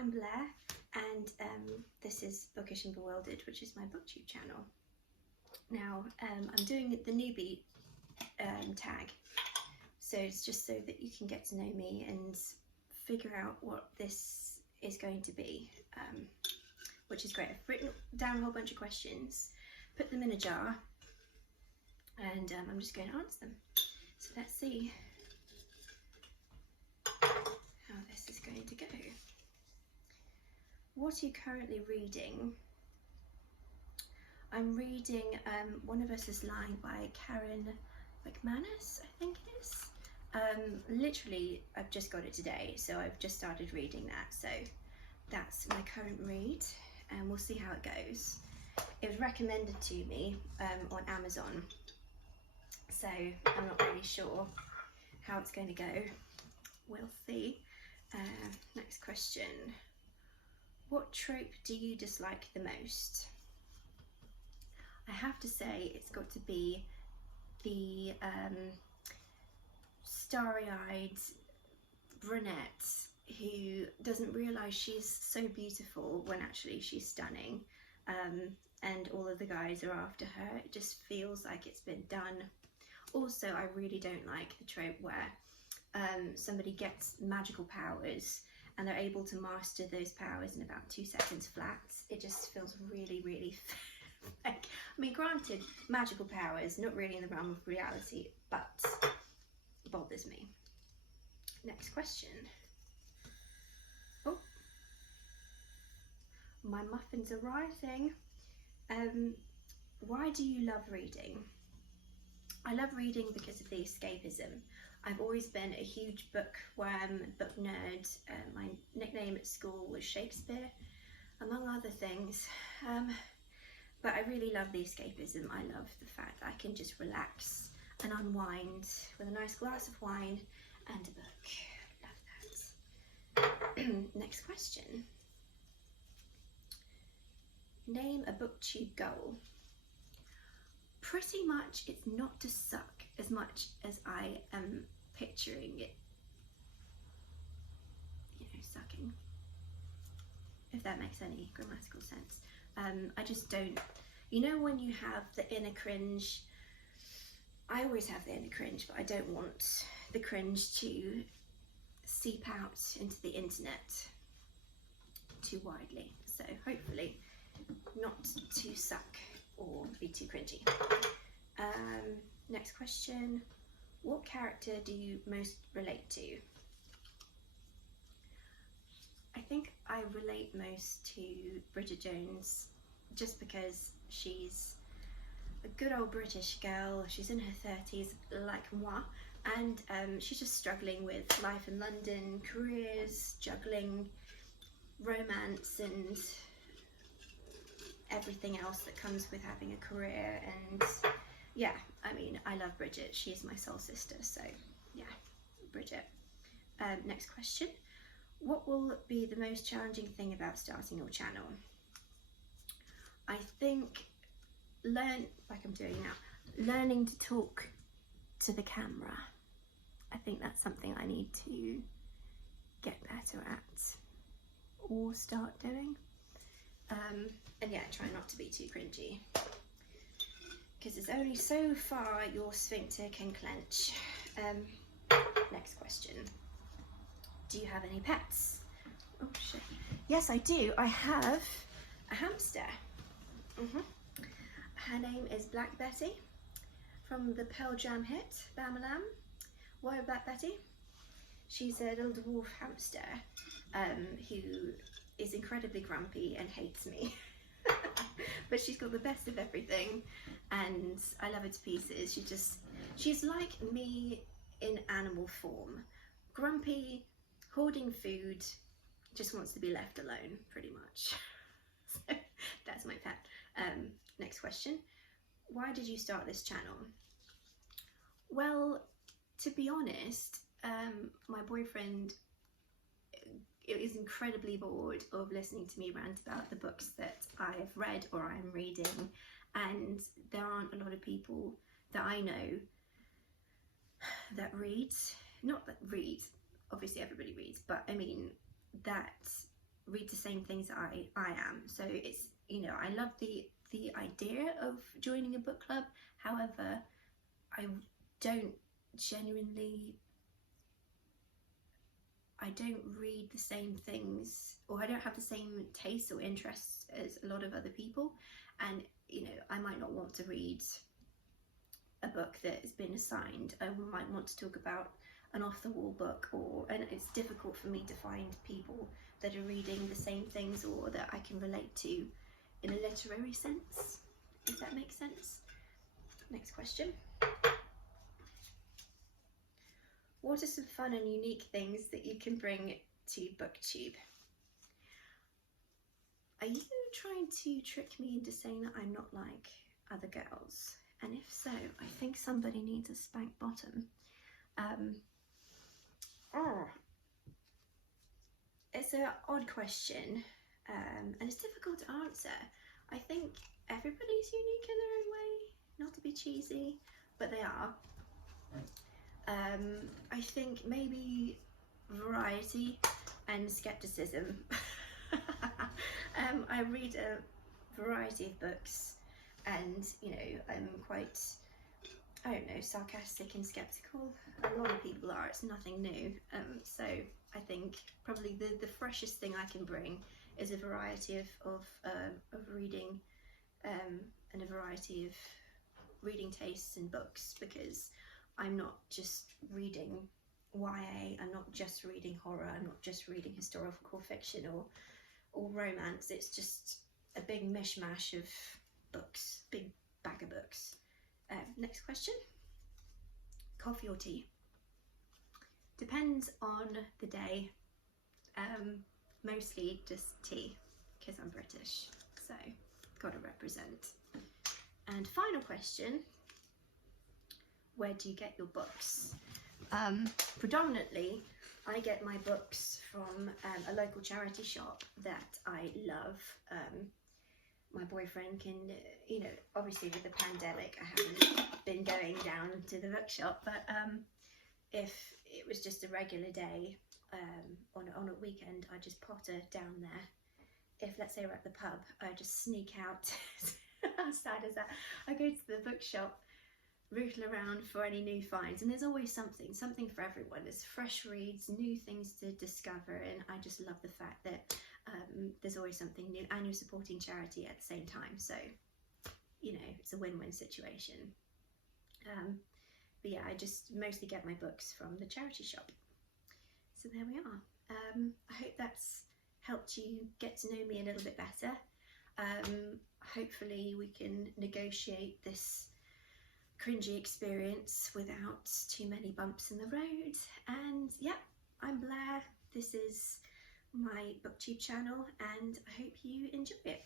I'm Blair, and this is Bookish and Bewildered, which is my booktube channel. Now, I'm doing the newbie tag, so it's just so that you can get to know me and figure out what this is going to be, which is great. I've written down a whole bunch of questions, put them in a jar, and I'm just going to answer them. So let's see how this is going to go. What are you currently reading? I'm reading One of Us is Lying by Karen McManus, I think it is. Literally, I've just got it today, so I've just started reading that. So that's my current read, and we'll see how it goes. It was recommended to me on Amazon, so I'm not really sure how it's going to go. We'll see. Next question. What trope do you dislike the most? I have to say it's got to be the starry-eyed brunette who doesn't realise she's so beautiful when actually she's stunning, and all of the guys are after her. It just feels like it's been done. Also, I really don't like the trope where somebody gets magical powers and they're able to master those powers in about 2 seconds flat. It just feels really, really fake. I mean, granted, magical powers, not really in the realm of reality, but it bothers me. Next question. Oh, my muffins are writing. Why do you love reading? I love reading because of the escapism. I've always been a huge bookworm, book nerd. My nickname at school was Shakespeare, among other things. But I really love the escapism. I love the fact that I can just relax and unwind with a nice glass of wine and a book. Love that. Next question. Name a booktube goal. Pretty much it's not to suck as much as I am picturing it, you know, sucking, if that makes any grammatical sense. I just don't, you know, when you have the inner cringe, I always have the inner cringe, but I don't want the cringe to seep out into the internet too widely. So hopefully not to suck or be too cringy. Next question. What character do you most relate to? I think I relate most to Bridget Jones, just because she's a good old British girl. She's in her 30s like moi, and she's just struggling with life in London, careers, juggling, romance, and everything else that comes with having a career. And yeah, I mean, I love Bridget. She is my soul sister, so yeah, Bridget. Next question. What will be the most challenging thing about starting your channel? I think like I'm doing now, learning to talk to the camera. I think that's something I need to get better at or start doing. And yeah, try not to be too cringy, because there's only so far your sphincter can clench. Next question. Do you have any pets? Oh shit. Yes, I do. I have a hamster. Her name is Black Betty, from the Pearl Jam hit Bam-a-lam. Why Black Betty? She's a little dwarf hamster who is incredibly grumpy and hates me. But she's got the best of everything, and I love her to pieces. She's like me in animal form. Grumpy, hoarding food, just wants to be left alone, pretty much. So that's my pet. Next question. Why did you start this channel? Well, to be honest, my boyfriend is incredibly bored of listening to me rant about the books that I've read or I'm reading, and there aren't a lot of people that I know that read, not that read, obviously everybody reads, but I mean that read the same things that I am. So it's, you know, I love the idea of joining a book club. However, I don't read the same things, or I don't have the same tastes or interests as a lot of other people, and you know, I might not want to read a book that has been assigned. I might want to talk about an off-the-wall book, and it's difficult for me to find people that are reading the same things or that I can relate to in a literary sense, if that makes sense. Next question. What are some fun and unique things that you can bring to Booktube? Are you trying to trick me into saying that I'm not like other girls? And if so, I think somebody needs a spank bottom. It's an odd question, and it's difficult to answer. I think everybody's unique in their own way, not to be cheesy, but they are. I think maybe variety and skepticism. I read a variety of books, and you know, I'm quite, I don't know, sarcastic and skeptical. A lot of people are. It's nothing new. So I think probably the freshest thing I can bring is a variety of reading, and a variety of reading tastes and books, because I'm not just reading YA, I'm not just reading horror, I'm not just reading historical fiction or romance. It's just a big mishmash of books, big bag of books. Next question. Coffee or tea? Depends on the day. Mostly just tea, because I'm British, so gotta represent. And final question. Where do you get your books? Predominantly, I get my books from a local charity shop that I love. My boyfriend can, you know, obviously with the pandemic, I haven't been going down to the bookshop, but if it was just a regular day, on a weekend, I just potter down there. If, let's say, we're at the pub, I just sneak out. How sad is that? I go to the bookshop, rootle around for any new finds, and there's always something for everyone. There's fresh reads, new things to discover, and I just love the fact that there's always something new, and you're supporting charity at the same time, so you know, it's a win-win situation. But yeah, I just mostly get my books from the charity shop. So there we are. I hope that's helped you get to know me a little bit better. Hopefully we can negotiate this cringy experience without too many bumps in the road. And yeah, I'm Blair. This is my Booktube channel, and I hope you enjoy it.